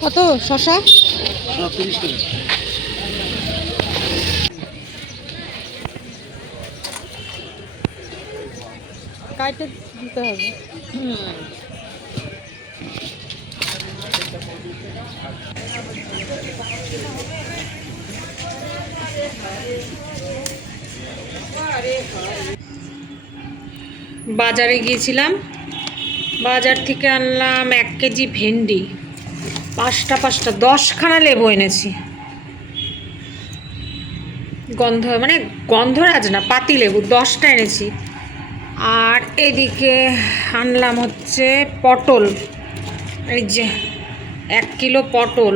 কত শশা? কাইটে দিতে হবে। বাজারে গিয়েছিলাম। বাজার থেকে আনলাম এক কেজি ভেন্ডি। পাঁচটা পাঁচটা, দশখানা লেবু এনেছি। গন্ধ মানে গন্ধরাজ না, পাতি লেবু, দশটা এনেছি। আর এদিকে আনলাম হচ্ছে পটল। এই যে, এক কিলো পটল।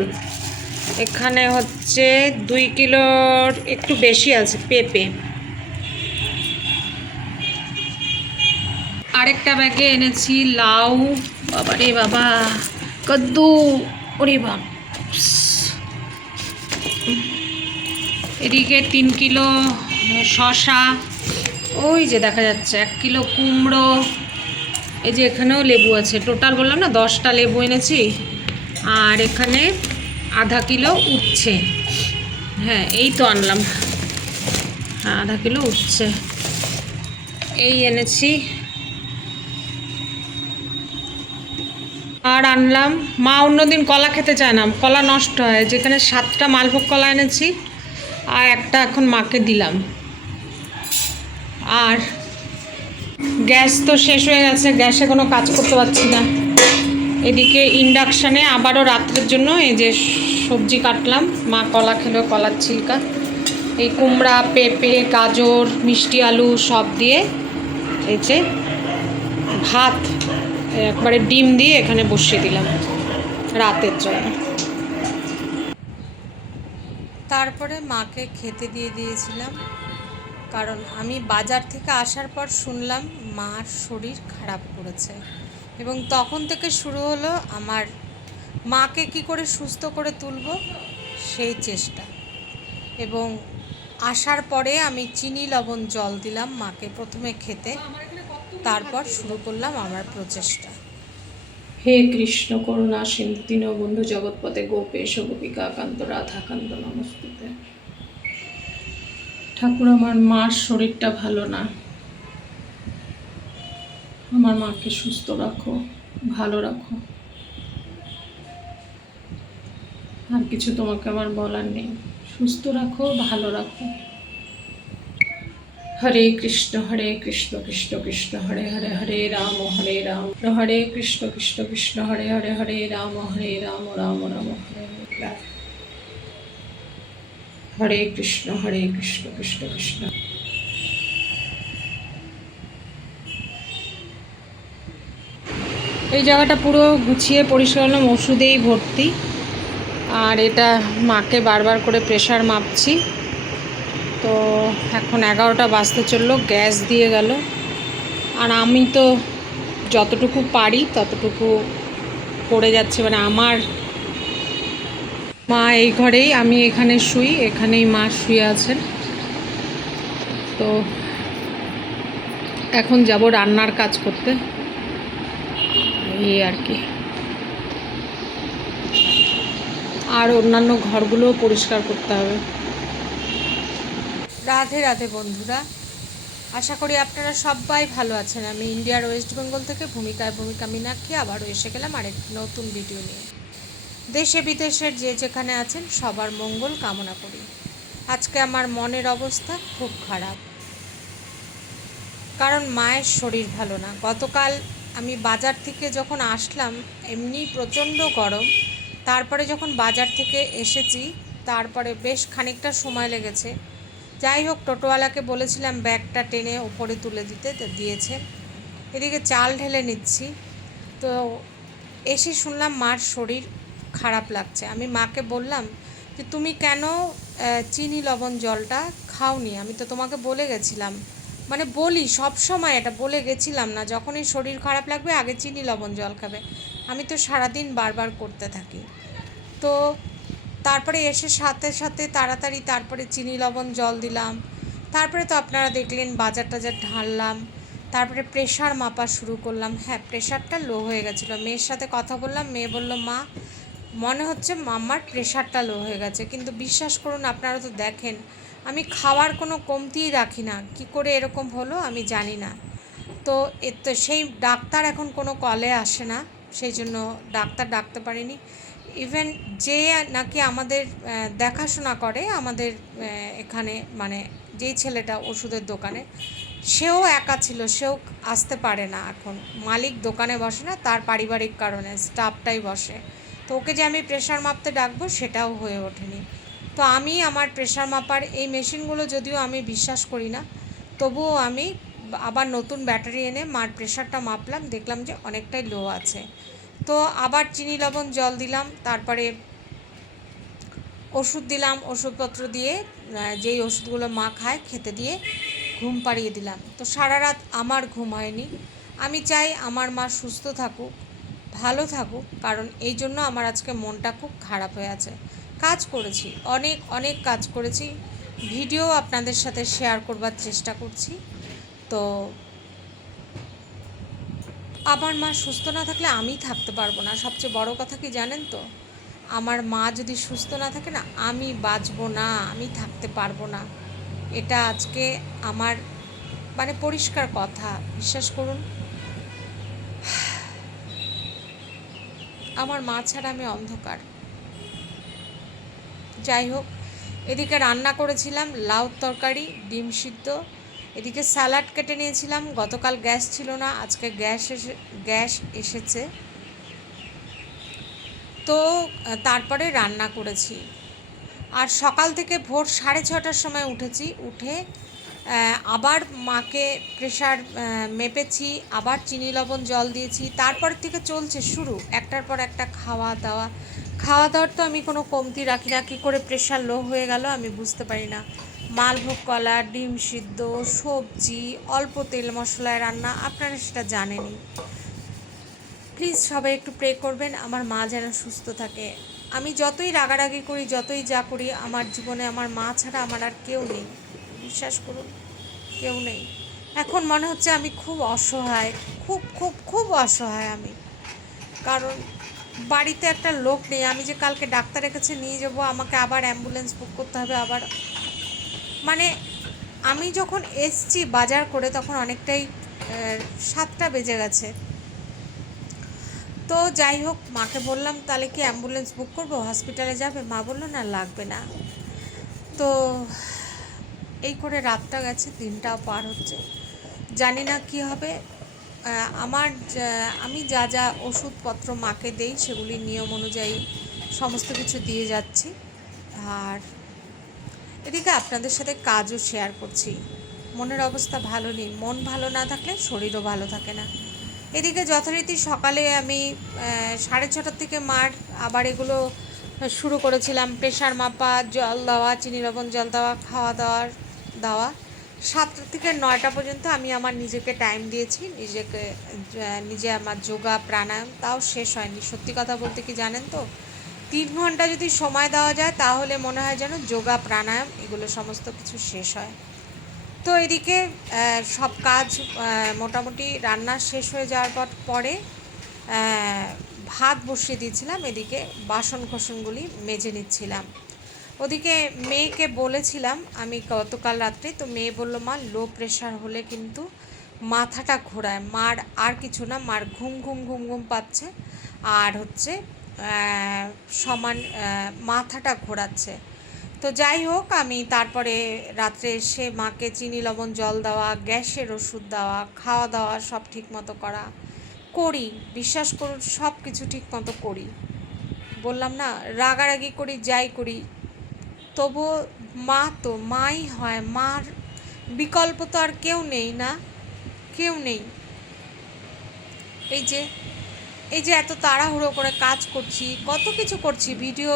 এখানে হচ্ছে দুই কিলোর একটু বেশি আছে পেঁপে। আরেকটা ব্যাগে এনেছি লাউ। বাবা রে বাবা, কদ্দু। ওরে এদিকে তিন কিলো শশা ওই যে দেখা যাচ্ছে, এক কিলো কুমড়ো। এই যে এখানেও লেবু আছে। টোটাল বললাম না, দশটা লেবু এনেছি। আর এখানে আধা কিলো উঠছে হ্যাঁ এই তো আনলাম। হ্যাঁ আধা কিলো উঠছে এই এনেছি। আর আনলাম। মা অন্যদিন কলা খেতে চায় না, কলা নষ্ট হয়। যেখানে সাতটা মালভোগ কলা এনেছি, আর একটা এখন মাকে দিলাম। আর গ্যাস তো শেষ হয়ে গেছে, গ্যাসে কোনো কাজ করতে পারছি না। এদিকে ইন্ডাকশানে আবারও রাত্রের জন্য এই যে সবজি কাটলাম। মা কলা খেলো, কলার ছিলকা। এই কুমড়া, পেঁপে, গাজর, মিষ্টি আলু সব দিয়ে এই যে ভাত, একবারে ডিম দিয়ে এখানে বসিয়ে দিলাম রাতের জন্য। তারপরে মাকে খেতে দিয়ে দিয়েছিলাম, কারণ আমি বাজার থেকে আসার পর শুনলাম মার শরীর খারাপ করেছে। এবং তখন থেকে শুরু হলো আমার মাকে কি করে সুস্থ করে তুলব? সেই চেষ্টা। এবং আসার পরে আমি চিনি, লবণ, জল দিলাম মাকে প্রথমে খেতে। তারপর শুরু করলাম আমার প্রচেষ্টা। হে কৃষ্ণ করুণা সিন্ধু দীনবন্ধু জগৎপথে গোপেশ গোপিকা কান্ত রাধাকান্ত নমস্তুতে। ঠাকুর, আমার মার শরীরটা ভালো না। আমার মাকে সুস্থ রাখো, ভালো রাখো। আর কিছু তোমাকে আমার বলার নেই। সুস্থ রাখো, ভালো রাখো। হরে কৃষ্ণ হরে কৃষ্ণ কৃষ্ণ কৃষ্ণ, হরে হরে হরে রাম হরে রাম। হরে কৃষ্ণ কৃষ্ণ কৃষ্ণ, হরে হরে হরে রাম হরে রাম রাম রাম, হরে হরে হরে কৃষ্ণ হরে কৃষ্ণ কৃষ্ণ কৃষ্ণ। এই জায়গাটা পুরো গুছিয়ে পরিষ্কার ওষুধেই ভর্তি। আর এটা মাকে বারবার করে প্রেশার মাপছি। তো এখন এগারোটা বাজতে চলল, গ্যাস দিয়ে গেল। আর আমি তো যতটুকু পারি ততটুকু করে যাচ্ছে। মানে আমার মা এই ঘরেই, আমি এখানে শুই, এখানেই মা শুয়ে আছেন। তো এখন যাব রান্নার কাজ করতে। এই আর কি। আর অন্যান্য ঘরগুলোও পরিষ্কার করতে হবে। রাধে রাধে বন্ধুরা। আশা করি আপনারা সবাই ভালো আছেন। আমি ইন্ডিয়ার ওয়েস্ট বেঙ্গল থেকে ভূমিকায় ভূমিকা মীনাক্ষী। আবারও এসে গেলাম আরেকটি নতুন ভিডিও নিয়ে। দেশে বিদেশের যে যেখানে আছেন, সবার মঙ্গল কামনা করি। আজকে আমার মনের অবস্থা খুব খারাপ। কারণ মায়ের শরীর ভালো না। গতকাল আমি বাজার থেকে যখন আসলাম এমনি প্রচণ্ড গরম। তারপরে যখন বাজার থেকে এসেছি, তারপরে বেশ খানিকটা সময় লেগেছে। যাই হোক, টোটোওয়ালাকে বলেছিলাম ব্যাগটা টেনে ওপরে তুলে দিতে দিয়েছে। এদিকে চাল ঢেলে নিচ্ছি। তো এসে শুনলাম মার শরীর খারাপ লাগছে। আমি মাকে বললাম যে, তুমি কেন চিনি লবণ জলটা খাওনি? আমি তো তোমাকে বলে গেছিলাম। মানে বলি, সব সময় এটা বলে গেছিলাম না, যখনই শরীর খারাপ লাগবে আগে চিনি, লবণ, জল খাবে। আমি তো সারাদিন বারবার করতে থাকি। তো তারপরে এসে সাথে সাথে তাড়াতাড়ি তারপরে চিনি, লবণ, জল দিলাম। তারপরে তো আপনারা দেখলেন বাজার টাজার ঢাললাম। তারপরে প্রেশার মাপা শুরু করলাম। হ্যাঁ প্রেশারটা লো হয়ে গেছিল। মেয়ের সাথে কথা বললাম, মেয়ে বলল, মা, মনে হচ্ছে মাম্মার প্রেশারটা লো হয়ে গেছে। কিন্তু বিশ্বাস করুন, আপনারা তো দেখেন আমি খাওয়ার কোনো কমতিই রাখি না। কি করে এরকম হলো আমি জানি না। তো তো সেই ডাক্তার এখন কোনো কলে আসে না, সেই জন্য ডাক্তার ডাকতে পারিনি। ইভেন যে নাকি আমাদের দেখাশোনা করে আমাদের এখানে মানে যেই ছেলেটা ওষুধের দোকানে, সেও একা ছিল, সেও আসতে পারে না এখন। মালিক দোকানে বসে না, তার পারিবারিক কারণে স্টাফটাই বসে। তো ওকে যে আমি প্রেশার মাপতে ডাকবো সেটাও হয়ে ওঠেনি। তো আমি আমার প্রেশার মাপার এই মেশিনগুলো যদিও আমি বিশ্বাস করি না, তবুও আমি আবার নতুন ব্যাটারি এনে মার প্রেশারটা মাপলাম, দেখলাম যে অনেকটাই লো আছে। তো আবার চিনি লবণ, জল দিলাম, তারপরে ওষুধ দিলাম, ওষুধপত্র দিয়ে যেই ওষুধগুলো মা খায় খেতে দিয়ে ঘুম পাড়িয়ে দিলাম। তো সারা রাত আমার ঘুম হয়নি। আমি চাই আমার মা সুস্থ থাকুক, ভালো থাকুক, কারণ এই জন্য আমার আজকে মনটা খুব খারাপ হয়ে আছে। কাজ করেছি, অনেক অনেক কাজ করেছি। ভিডিও আপনাদের সাথে শেয়ার করবার চেষ্টা করছি। তো আমার মা সুস্থ না থাকলে আমি থাকতে পারব না। সবচেয়ে বড় কথা কি জানেন তো? আমার মা যদি সুস্থ না থাকে না, আমি বাঁচবো না, আমি থাকতে পারব না। এটা আজকে আমার মানে পরিষ্কার কথা, বিশ্বাস করুন। আমার মা ছাড়া আমি অন্ধকার। যাই হোক, এদিকে রান্না করেছিলাম, লাউ তরকারি, ডিম সিদ্ধ। এদিকে স্যালাড কেটে নিয়েছিলাম, গতকাল গ্যাস ছিল না, আজকে গ্যাস এসে, গ্যাস এসেছে। তো, তারপরে রান্না করেছি। আর সকাল থেকে ভোর সাড়ে ছটার সময় উঠেছি, উঠে আবার মাকে প্রেশার মেপেছি, আবার চিনি, লবণ, জল দিয়েছি। তারপর থেকে চলছে শুরু, একটার পর একটা খাওয়া দাওয়া খাওয়া দাওয়ার তো আমি কোনো কমতি রাখি না। কী করে প্রেশার লো হয়ে গেল আমি বুঝতে পারি না। মালভোগ কলা, ডিম সিদ্ধ, সবজি, অল্প তেল মশলায় রান্না, আপনারা সেটা জানেনই। প্লিজ সবাই একটু প্রে করবেন, আমার মা যেন সুস্থ থাকে। আমি যতই রাগারাগি করি, যতই যা করি, আমার জীবনে আমার মা ছাড়া আমার আর কেউ নেই। বিশ্বাস করুন, কেউ নেই। এখন মনে হচ্ছে আমি খুব অসহায়, খুব খুব খুব অসহায় আমি। কারণ বাড়িতে একটা লোক নেই। আমি যে কালকে ডাক্তারের কাছে নিয়ে যাব, আমাকে আবার অ্যাম্বুলেন্স বুক করতে হবে, আবার মানে আমি যখন এসছি বাজার করে, তখন অনেকটাই সাতটা বেজে গেছে। তো যাই হোক, মাকে বললাম, তাহলে কি অ্যাম্বুলেন্স বুক করব? হসপিটালে যাবে? মা বলল, না, লাগবে না। তো এই করে রাতটা গেছে, দিনটাও পার হচ্ছে। জানি না কি হবে। আমার আমি যা যা ওষুধপত্র মাকে দেই সেগুলি নিয়ম অনুযায়ী সমস্ত কিছু দিয়ে যাচ্ছি। আর এদিকে আপনাদের সাথে কাজও শেয়ার করছি। মনের অবস্থা ভালো নেই, মন ভালো না থাকলে শরীরও ভালো থাকে না। এদিকে যথারীতি সকালে আমি সাড়ে ছটার থেকে মার আবার এগুলো শুরু করেছিলাম। প্রেশার মাপা, জল দেওয়া, চিনি লবণ, জল দেওয়া, খাওয়া দাওয়ার, দেওয়া। সাতটা থেকে নয়টা পর্যন্ত আমি আমার নিজেকে টাইম দিয়েছি, নিজেকে নিজে আমার যোগা, প্রাণায়াম, তাও শেষ হয়নি। সত্যি কথা বলতে কি জানেন তো? তিন ঘণ্টা যদি সময় দেওয়া যায়, তাহলে মনে হয় যেন যোগা, প্রাণায়াম এগুলো সমস্ত কিছু শেষ হয়। তো এদিকে সব কাজ মোটামুটি রান্না শেষ হয়ে যাওয়ার পর, পরে ভাত বসিয়ে দিয়েছিলাম। এদিকে বাসন কোসনগুলি মেজে নিচ্ছিলাম। ওদিকে মেয়েকে বলেছিলাম, আমি গতকাল রাত্রে, তো মেয়ে বলল, মা, লো প্রেশার হলে কিন্তু মাথাটা ঘোরায়। মার আর কিছু না, মার ঘুম ঘুম ঘুম ঘুম পাচ্ছে। আর হচ্ছে সমান মাথাটা ঘোরাচ্ছে। তো যাই হোক, আমি তারপরে রাত্রে এসে মাকে চিনি, লবণ, জল দেওয়া, গ্যাসের ওষুধ দেওয়া, খাওয়া দাওয়া সব ঠিক মতো করা করি। বিশ্বাস করুন, সব কিছু ঠিক মতো করি। বললাম, না, রাগারাগি করি, যাই করি। তবুও মা তো মাই হয়, মার বিকল্প তো আর কেউ নেই না, কেউ নেই। এই যে এই যে এত তাড়াহুড়ো করে কাজ করছি, কত কিছু করছি, ভিডিও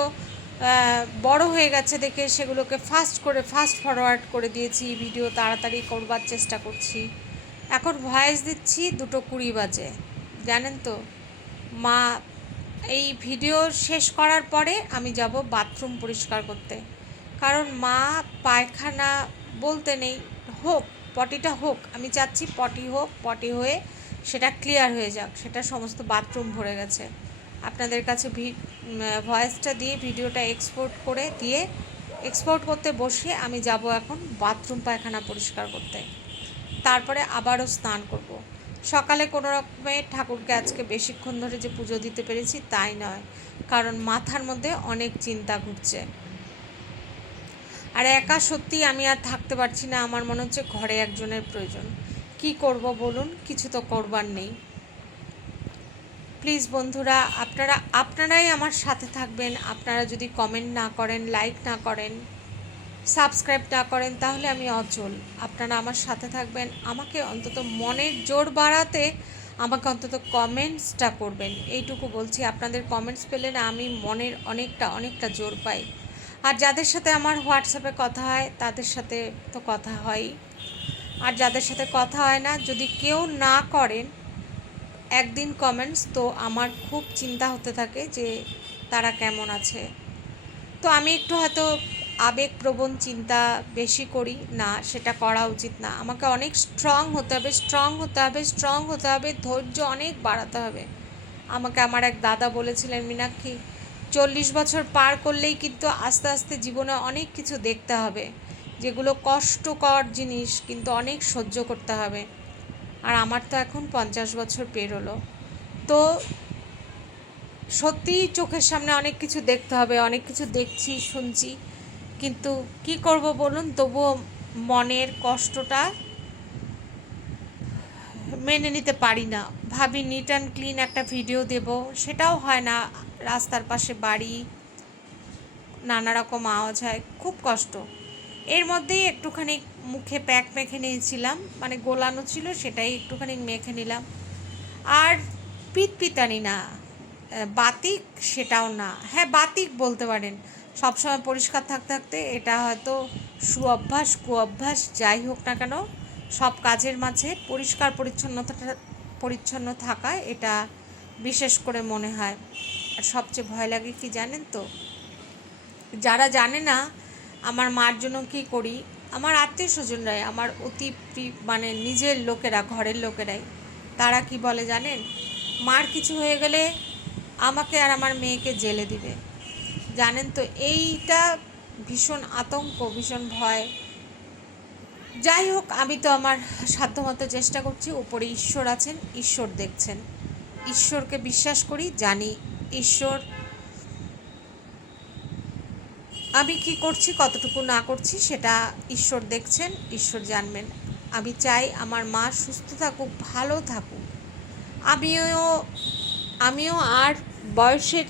বড় হয়ে গেছে দেখে সেগুলোকে ফাস্ট করে ফাস্ট ফরওয়ার্ড করে দিয়েছি, ভিডিও তাড়াতাড়ি করবার চেষ্টা করছি। এখন ভয়েস দিচ্ছি দুটো কুড়ি বাজে, জানেন তো? মা, এই ভিডিও শেষ করার পরে আমি যাব বাথরুম পরিষ্কার করতে। কারণ মা পায়খানা বলতে নেই, হোক, পটিটা হোক, আমি চাচ্ছি পটি হোক, পটি হয়ে সেটা ক্লিয়ার হয়ে যাক, সেটা সমস্ত বাথরুম ভরে গেছে। আপনাদের কাছে ভয়েসটা দিয়ে ভিডিওটা এক্সপোর্ট করে দিয়ে এক্সপোর্ট করতে বসে আমি যাব এখন বাথরুম পায়খানা পরিষ্কার করতে। তারপরে আবারও স্নান করব। সকালে কোনো রকমে ঠাকুরকে আজকে বেশিক্ষণ ধরে যে পুজো দিতে পেরেছি তাই নয়, কারণ মাথার মধ্যে অনেক চিন্তা ঘুরছে। আর একা সত্যি আমি আর থাকতে পারছি না, আমার মনে হচ্ছে ঘরে একজনের প্রয়োজন। কি করব বলুন? কিছু তো করবার নেই। প্লিজ বন্ধুরা, আপনারা, আপনারাই আমার সাথে থাকবেন। আপনারা যদি কমেন্ট না করেন লাইক না করেন সাবস্ক্রাইব না করেন, তাহলে আমি অচল। আপনারা আমার সাথে থাকবেন। আমাকে অন্তত মনের জোর বাড়াতে আমাকে অন্তত কমেন্টসটা করবেন। এইটুকু বলছি। আপনাদের কমেন্টস পেলে না আমি মনের অনেকটা অনেকটা জোর পাই। আর যাদের সাথে আমার হোয়াটসঅ্যাপে কথা হয়, তাদের সাথে তো কথা হয়ই। আর যাদের সাথে কথা হয় না, যদি কেউ না করেন একদিন কমেন্টস তো আমার খুব চিন্তা হতে থাকে যে তারা কেমন আছে। তো আমি একটু হয়তো আবেগপ্রবণ চিন্তা বেশি করি, না, সেটা করা উচিত না। আমাকে অনেক স্ট্রং হতে হবে স্ট্রং হতে হবে স্ট্রং হতে হবে, ধৈর্য অনেক বাড়াতে হবে। আমাকে আমার এক দাদা বলেছিলেন, মীনাক্ষী চল্লিশ বছর পার করলেই কিন্তু আস্তে আস্তে জীবনে অনেক কিছু দেখতে হবে। যেগুলো কষ্টকর জিনিস কিন্তু অনেক সহ্য করতে হবে। আর আমার তো এখন পঞ্চাশ বছর পের পেরোলো। তো সত্যিই চোখের সামনে অনেক কিছু দেখতে হবে, অনেক কিছু দেখছি, শুনছি। কিন্তু কি করব বলুন? তবুও মনের কষ্টটা মেনে নিতে পারি না। ভাবি নিট অ্যান্ড ক্লিন একটা ভিডিও দেব। সেটাও হয় না। রাস্তার পাশে বাড়ি নানা রকম আওয়াজ হয়, খুব কষ্ট। এর মধ্যেই একটুখানি মুখে প্যাক মেখে নিয়েছিলাম মানে গোলানো ছিল সেটাই একটুখানি মেখে নিলাম। আর পিতপিতানি না বাতিক সেটাও না। হ্যাঁ বাতিক বলতে পারেন। সবসময় পরিষ্কার থাকতে থাকতে এটা হয়তো সুঅভ্যাস, কুঅভ্যাস, যাই হোক না কেন, সব কাজের মাঝে পরিষ্কার পরিচ্ছন্নতাটা, পরিচ্ছন্ন থাকা এটা বিশেষ করে মনে হয়। আর সবচেয়ে ভয় লাগে কি জানেন তো? যারা জানে না আমার মার জন্য কি করি, আমার আত্মীয় স্বজনরাই, আমার অতি মানে নিজের লোকেরা, ঘরের লোকেরাই, তারা কি বলে জানেন? মার কিছু হয়ে গেলে আমাকে আর আমার মেয়েকে জেলে দিবে। জানেন তো, এইটা ভীষণ আতঙ্ক, ভীষণ ভয়। যাই হোক, আমি তো আমার সাধ্যমতো চেষ্টা করছি, উপরে ঈশ্বর আছেন, ঈশ্বর দেখছেন। ঈশ্বরকে বিশ্বাস করি, জানি ঈশ্বর, আমি কি করছি, কতটুকু না করছি, সেটা ঈশ্বর দেখছেন, ঈশ্বর জানবেন। আমি চাই আমার মা সুস্থ থাকুক, ভালো থাকুক। আমিও আমিও আর বয়সের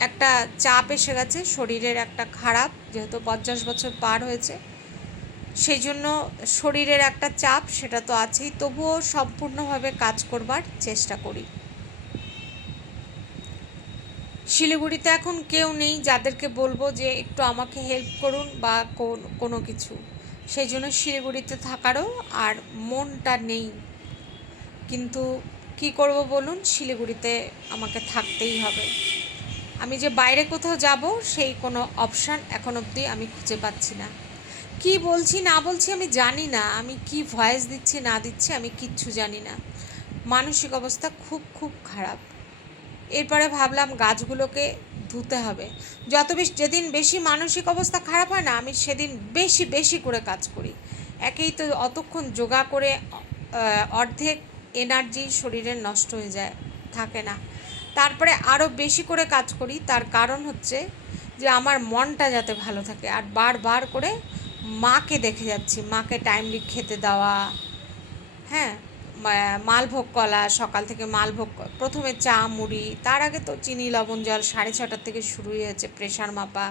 একটা চাপ এসে গেছে, শরীরের একটা খারাপ, যেহেতু পঞ্চাশ বছর পার হয়েছে। সেই জন্য শরীরের একটা চাপ, সেটা তো আছেই, তবুও সম্পূর্ণভাবে কাজ করবার চেষ্টা করি। শিলিগুড়িতে এখন কেউ নেই যাদেরকে বলব যে একটু আমাকে হেল্প করুন বা কোনো কিছু। সেই জন্য শিলিগুড়িতে থাকারও আর মনটা নেই। কিন্তু কি করব বলুন, শিলিগুড়িতে আমাকে থাকতেই হবে। আমি যে বাইরে কোথাও যাব, সেই কোনো অপশান এখন অবধি আমি খুঁজে পাচ্ছি না। কি বলছি, না বলছি আমি জানি না। আমি কি ভয়েস দিচ্ছি, না দিচ্ছি আমি কিচ্ছু জানি না। মানসিক অবস্থা খুব খুব খারাপ। এরপরে ভাবলাম গাছগুলোকে ধুতে হবে। যত বেশি, যেদিন বেশি মানসিক অবস্থা খারাপ হয় না, আমি সেদিন বেশি বেশি করে কাজ করি। একেই তো অতক্ষণ যোগা করে অর্ধেক এনার্জি শরীরের নষ্ট হয়ে যায়, থাকে না। তারপরে আরও বেশি করে কাজ করি, তার কারণ হচ্ছে যে আমার মনটা যাতে ভালো থাকে। আর বারবার করে মাকে দেখে যাচ্ছি, মাকে টাইমলি খেতে দেওয়া হ্যাঁ? মালভোগ কলা, সকাল থেকে মালভোগ প্রথমে চা, মুড়ি, তার আগে তো চিনি, লবণ, জল, সাড়ে ছটার থেকে শুরুই হয়েছে প্রেশার মাপা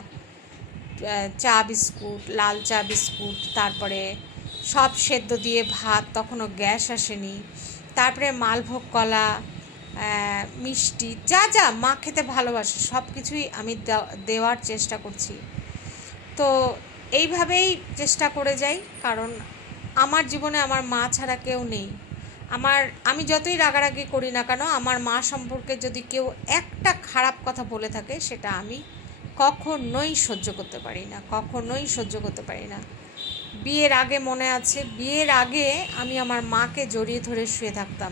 চা বিস্কুট, লাল চা বিস্কুট, তারপরে সব সেদ্ধ দিয়ে ভাত, তখনও গ্যাস আসেনি, তারপরে মালভোগ কলা মিষ্টি, যা যা মা খেতে ভালোবাসে, সব কিছুই আমি দেওয়ার চেষ্টা করছি। তো এইভাবেই চেষ্টা করে যাই, কারণ আমার জীবনে আমার মা ছাড়া কেউ নেই। আমার, আমি যতই রাগারাগি করি না কেন, আমার মা সম্পর্কে যদি কেউ একটা খারাপ কথা বলে থাকে, সেটা আমি কখনোই সহ্য করতে পারি না, কখনোই সহ্য করতে পারি না। বিয়ের আগে মনে আছে, বিয়ের আগে আমি আমার মাকে জড়িয়ে ধরে শুয়ে থাকতাম,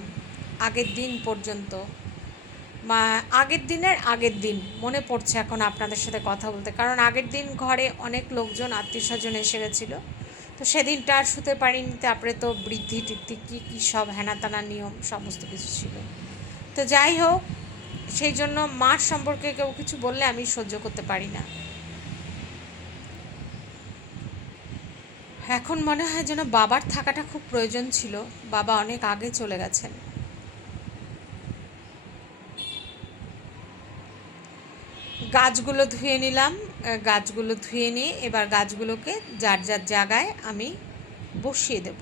আগের দিন পর্যন্ত। মা, আগের দিনের আগের দিন, মনে পড়ছে এখন আপনাদের সাথে কথা বলতে, কারণ আগের দিন ঘরে অনেক লোকজন আত্মীয় স্বজন এসে গেছিল। তো সেদিনটা আর শুতে পারিনি, তারপরে তো বৃদ্ধি টিদ্ধি, কী কী সব হেনাতানা নিয়ম, সমস্ত কিছু ছিল। তো যাই হোক, সেই জন্য মার সম্পর্কে কেউ কিছু বললে আমি সহ্য করতে পারি না। এখন মনে হয় যেন বাবার থাকাটা খুব প্রয়োজন ছিল, বাবা অনেক আগে চলে গেছেন। গাছগুলো ধুয়ে নিলাম গাছগুলো ধুয়ে নিয়ে এবার গাছগুলোকে যার যার জায়গায় আমি বসিয়ে দেব।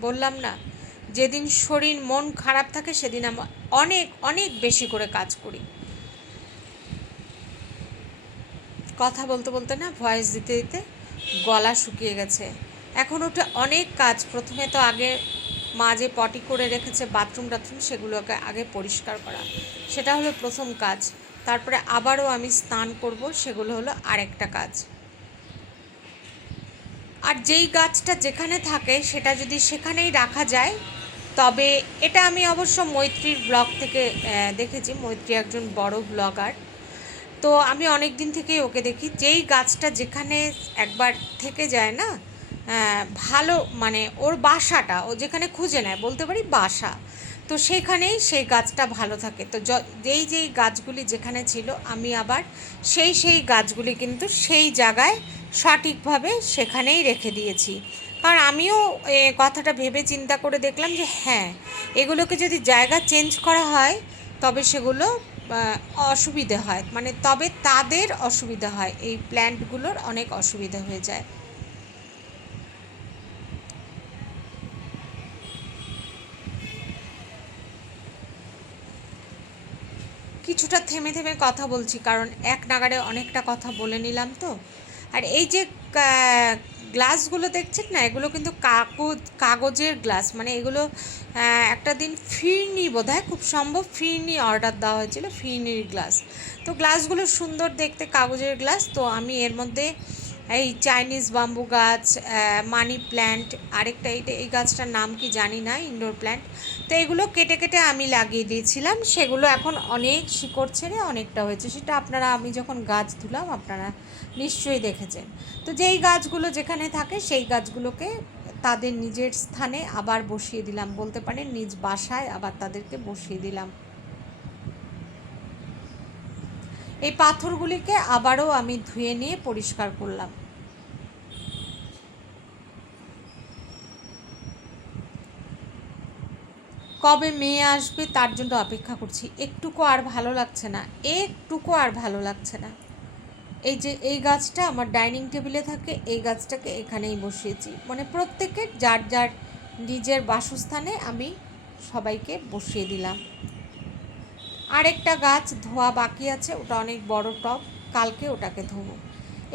বললাম না, যেদিন শরীর মন খারাপ থাকে সেদিন আমি অনেক অনেক বেশি করে কাজ করি। কথা বলতে বলতে না ভয়েস দিতে দিতে গলা শুকিয়ে গেছে। এখন ওটা অনেক কাজ, প্রথমে তো আগে মা যে পটি করে রেখেছে বাথরুম টাথরুম সেগুলোকে আগে পরিষ্কার করা। সেটা হলো প্রথম কাজ। তারপরে আবারও আমি স্নান করব, সেগুলো হলো আরেকটা কাজ। আর যেই গাছটা যেখানে থাকে, সেটা যদি সেখানেই রাখা যায়, তবে এটা আমি অবশ্য মৈত্রীর ব্লগ থেকে দেখেছি। মৈত্রী একজন বড় ব্লগার তো আমি অনেক দিন থেকেই ওকে দেখি। যেই গাছটা যেখানে একবার থেকে যায় না ভালো মানে ওর বাসাটা, ও যেখানে খুঁজে নেয়, বলতে পারি বাসা। তো সেখানেই সেই গাছটা ভালো থাকে। তো যেই যেই গাছগুলি যেখানে ছিল, আমি আবার সেই সেই গাছগুলি কিন্তু সেই জায়গায় সঠিকভাবে সেখানেই রেখে দিয়েছি। কারণ আমিও কথাটা ভেবে চিন্তা করে দেখলাম যে হ্যাঁ এগুলোকে যদি জায়গা চেঞ্জ করা হয়, তবে সেগুলো অসুবিধে হয়। মানে তবে তাদের অসুবিধা হয়। এই প্ল্যান্টগুলোর অনেক অসুবিধা হয়ে যায়। কিছুটা থেমে থেমে কথা বলছি, কারণ এক নাগাড়ে অনেকটা কথা বলে নিলাম তো। আর এই যে গ্লাসগুলো দেখছেন না? এগুলো কিন্তু কাগজ, কাগজের গ্লাস মানে এগুলো একটা দিন ফিরনি বোধ হয় খুব সম্ভব ফিরনি অর্ডার দেওয়া হয়েছিল, ফিরনির গ্লাস। তো গ্লাসগুলো সুন্দর দেখতে, কাগজের গ্লাস, তো আমি এর মধ্যে এই চাইনিজ বাম্বু গাছ মানি প্ল্যান্ট আরেকটা এইটা এই গাছটার নাম কি জানি না ইনডোর প্ল্যান্ট তো এগুলো কেটে কেটে আমি লাগিয়ে দিয়েছিলাম, সেগুলো এখন অনেক শিকড় ছেড়ে অনেকটা হয়েছে। সেটা আপনারা, আমি যখন গাছ ধুলাম, আপনারা নিশ্চয়ই দেখেছেন। তো যেই গাছগুলো যেখানে থাকে, সেই গাছগুলোকে তাদের নিজের স্থানে আবার বসিয়ে দিলাম, বলতে পারেন নিজ বাসায় আবার তাদেরকে বসিয়ে দিলাম। এই পাথরগুলিকে আবারও আমি ধুয়ে নিয়ে পরিষ্কার করলাম। কবে মেয়ে আসবে তার জন্য অপেক্ষা করছি। একটুকু আর ভালো লাগছে না, একটুকু আর ভালো লাগছে না। এই যে, এই গাছটা আমার ডাইনিং টেবিলে থাকে, এই গাছটাকে এখানেই বসিয়েছি। মানে প্রত্যেকের যার যার নিজের বাসস্থানে আমি সবাইকে বসিয়ে দিলাম। আরেকটা গাছ ধোয়া বাকি আছে, ওটা অনেক বড় টব, কালকে ওটাকে ধোবো।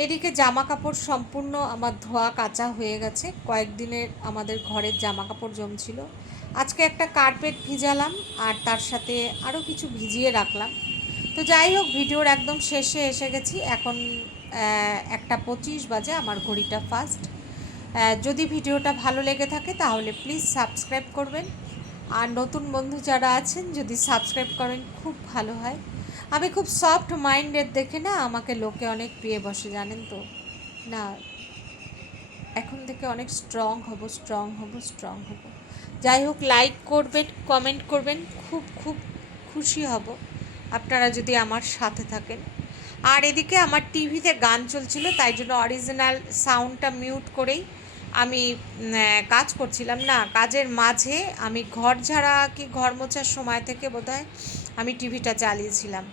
এদিকে জামা কাপড় সম্পূর্ণ আমার ধোয়া কাচা হয়ে গেছে কয়েকদিনের আমাদের ঘরের জামা কাপড় জমছিল। আজকে একটা কার্পেট ভিজালাম, আর তার সাথে আরও কিছু ভিজিয়ে রাখলাম। তো যাই হোক, ভিডিওর একদম শেষে এসে গেছি। এখন একটা পঁচিশ বাজে, আমার ঘড়িটা ফার্স্ট যদি ভিডিওটা ভালো লেগে থাকে, তাহলে প্লিজ সাবস্ক্রাইব করবেন। আর নতুন বন্ধু যারা আছেন, যদি সাবস্ক্রাইব করেন, খুব ভালো হয়। আমি খুব সফট মাইন্ডের দেখে না, আমাকে লোকে অনেক প্রিয় বসে, জানেন তো? না, এখন থেকে অনেক স্ট্রং হব স্ট্রং হব স্ট্রং হব। যাই হোক লাইক করবেন কমেন্ট করবেন, খুব খুব খুশি হব। আপনারা যদি আমার সাথে থাকেন। আর এদিকে আমার টিভিতে গান চলছিল, তাই জন্য অরিজিনাল সাউন্ডটা মিউট করেই আমি কাজ করছিলাম না। কাজের মাঝে আমি ঘর ঝাড়া কি ঘর মোছার সময় থেকে বোধহয় আমি টিভিটা চালিয়েছিলাম।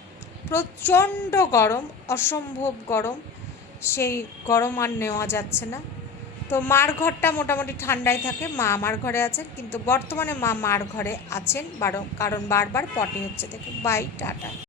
প্রচণ্ড গরম, অসম্ভব গরম, সেই গরম আর নেওয়া যাচ্ছে না। তো মার ঘরটা মোটামুটি ঠান্ডায় থাকে, মা আমার ঘরে আছেন, কিন্তু বর্তমানে মা মার ঘরে আছেন, বারো, কারণ বারবার পটি হচ্ছে দেখে। Bye, tata.